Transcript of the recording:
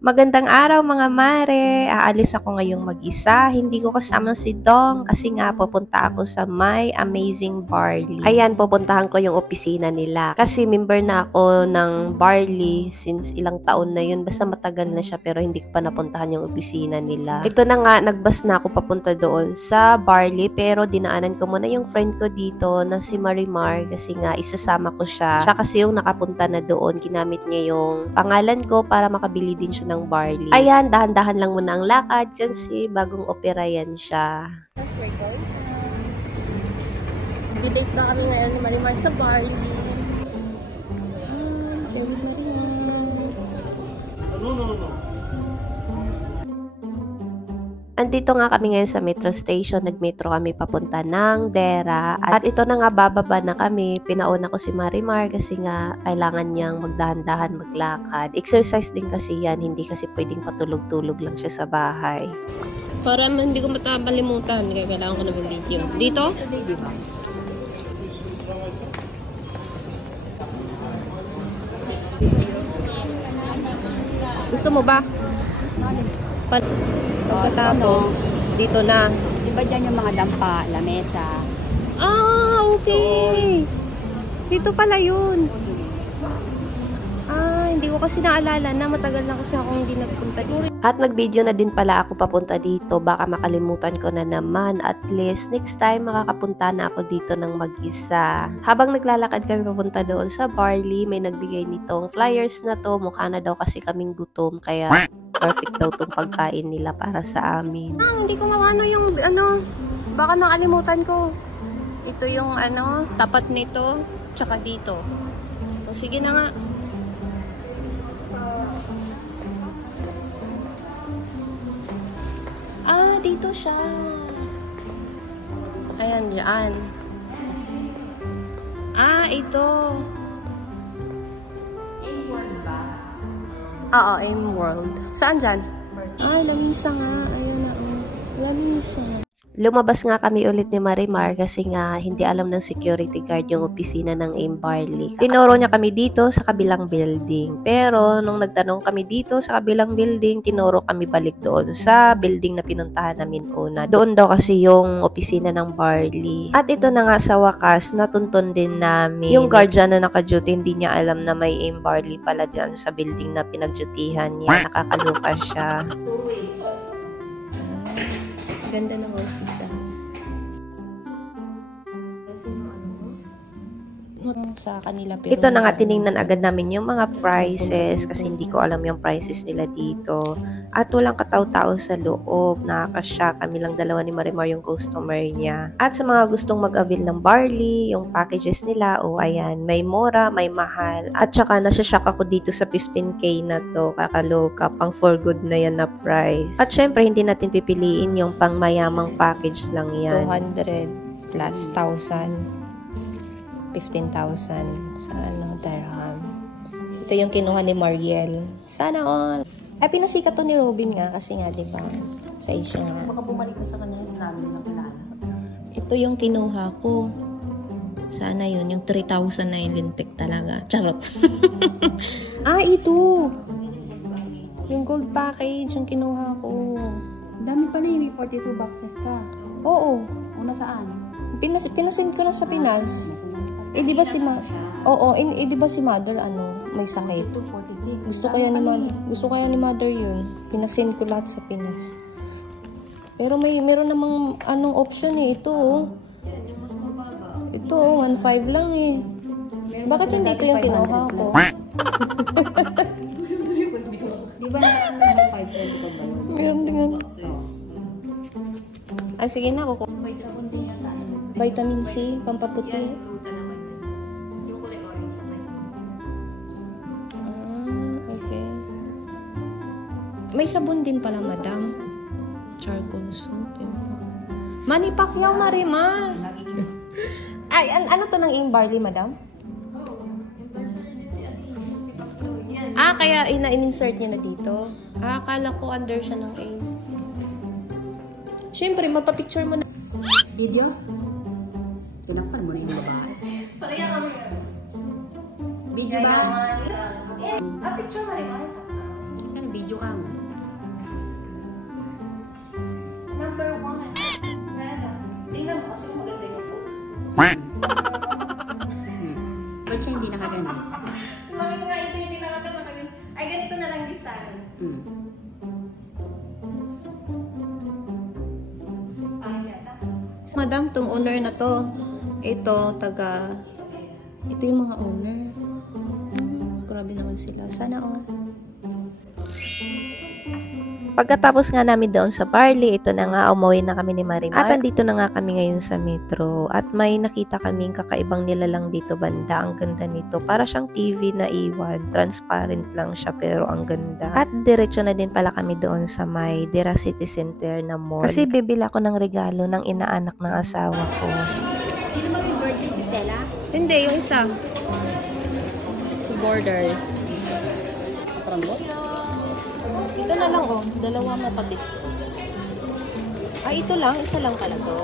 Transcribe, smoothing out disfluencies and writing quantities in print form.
Magandang araw mga mare! Aalis ako ngayong mag-isa. Hindi ko kasama si Dong kasi nga pupunta ako sa My Amazing Barley. Ayan, pupuntahan ko yung opisina nila. Kasi member na ako ng Barley since ilang taon na yun. Basta matagal na siya pero hindi ko pa napuntahan yung opisina nila. Ito na nga, nagbas na ako papunta doon sa Barley pero dinaanan ko muna yung friend ko dito na si Marimar kasi nga isasama ko siya. Siya kasi yung nakapunta na doon. Ginamit niya yung pangalan ko para makabili din siya ng barley. Ayan, dahan-dahan lang muna ang lakad kasi bagong opera yan siya. Circle. Didate na kami ngayon ni Marimar sa barley. Here with Marimar. No. Andito nga kami ngayon sa metro station. Nag-metro kami papunta ng Dera. At ito na nga, bababa na kami. Pinauna ko si Marimar kasi nga kailangan niyang magdahan-dahan maglakad. Exercise din kasi yan. Hindi kasi pwedeng patulog-tulog lang siya sa bahay. Para hindi ko matabalimutan, kaya kailangan ko na video. Dito? Gusto mo ba? Pagkatapos, dito na. Diba dyan yung mga dampa, lamesa? Ah, okay. Dito pala yun. Hindi ko kasi naalala na matagal na kasi akong hindi nagpunta dito. At nag-video na din pala ako papunta dito. Baka makalimutan ko na naman. At least next time makakapunta na ako dito ng mag-isa. Habang naglalakad kami papunta doon sa Barley, may nagbigay nitong flyers na to. Mukha na daw kasi kaming gutom. Kaya perfect daw tong pagkain nila para sa amin. Hindi ko mawano yung baka nakalimutan ko. Ito yung tapat nito, tsaka dito. O, sige na nga. Dito siya. Ayan, dyan. Ito. A-World ba? Oo, AIM World. Saan dyan? Lamisa nga. Ayun na, lamisa. Lumabas nga kami ulit ni Marimar kasi nga hindi alam ng security guard yung opisina ng AIM Barley. Tinuro niya kami dito sa kabilang building. Pero nung nagtanong kami dito sa kabilang building, tinuro kami balik doon sa building na pinuntahan namin una. Doon daw kasi yung opisina ng Barley. At ito na nga sa wakas, natuntun din namin. Yung guardian na naka-duty, hindi niya alam na may AIM Barley pala dyan sa building na pinag-dutyhan niya. Nakakaluka siya. Ganda ng office sa kanila. Pero ito na nga, tiningnan agad namin yung mga prices kasi hindi ko alam yung prices nila dito. At walang kataw-tao sa loob. Nakakasya. Kami lang dalawa ni Marimar yung customer niya. At sa mga gustong mag-avail ng barley, yung packages nila, ayan, may mura, may mahal. At saka nasashock ako dito sa 15K na to. Kakaloka, pang for good na yan na price. At syempre, hindi natin pipiliin yung pang mayamang package lang yan. 200 plus 1,000. 15,000 sa dirham. Ito yung kinuha ni Mariel. Sana all. Pinasikat to ni Robin nga kasi nga, di ba? Sa Asia nga. Baka bumalik na sa kanila yung namin na kilala. Ito yung kinuha ko. Sana yun. Yung 3,000 na yung lintik talaga. Charot. Ito. Yung gold package yung kinuha ko. Dami pala yung may 42 boxes ka. Oo. Una saan? Pinasin ko na sa Pinas. Di ba si di ba si Mother may sakit? 246. Gusto kaya ni Mother yun. Pinasin ko lahat sa Pinas. Pero meron namang option ito. Ito 1.5 lang eh. Bakit hindi ito yung kinuha ko? Di ba na 520 ko ba yun? Meron din. Sige na ako. May sabon din yata. Vitamin C, pampaputi. Okay. May sabon din pala, madam. Charcoal soap. Manny Pacquiao, Marimar. Ano to ng AIM Barley, madam? Kaya ina-insert niya na dito. Akala ko under siya ng AIM. Siyempre, mapapicture mo na. Video? Tinakpan mo na yung babae. Video ba? Picture, Marimar. Video ka mo. Number 1. Tingnan mo kasi kung maganda yung pose. Ba't siya hindi nakaganda? Bakit nga ito hindi nakaganda? Ay, ganito na lang design. Madam, tong owner na to, ito yung mga owner. Grabe naman sila. Sana all. Pagkatapos nga namin doon sa Barley, ito na nga, umuwi na kami ni Marimar. At andito na nga kami ngayon sa metro. At may nakita kaming kakaibang nilalang dito banda. Ang ganda nito. Para siyang TV na iwan. Transparent lang siya pero ang ganda. At diretso na din pala kami doon sa may Dira City Center na mall. Kasi bibila ko ng regalo ng inaanak ng asawa ko. Sino ba may birthday si Stella? Hindi, yung isa. Si Borders. Prambot? Ito na lang oh, dalawa matabi. Ay, ito lang, isa lang pala to.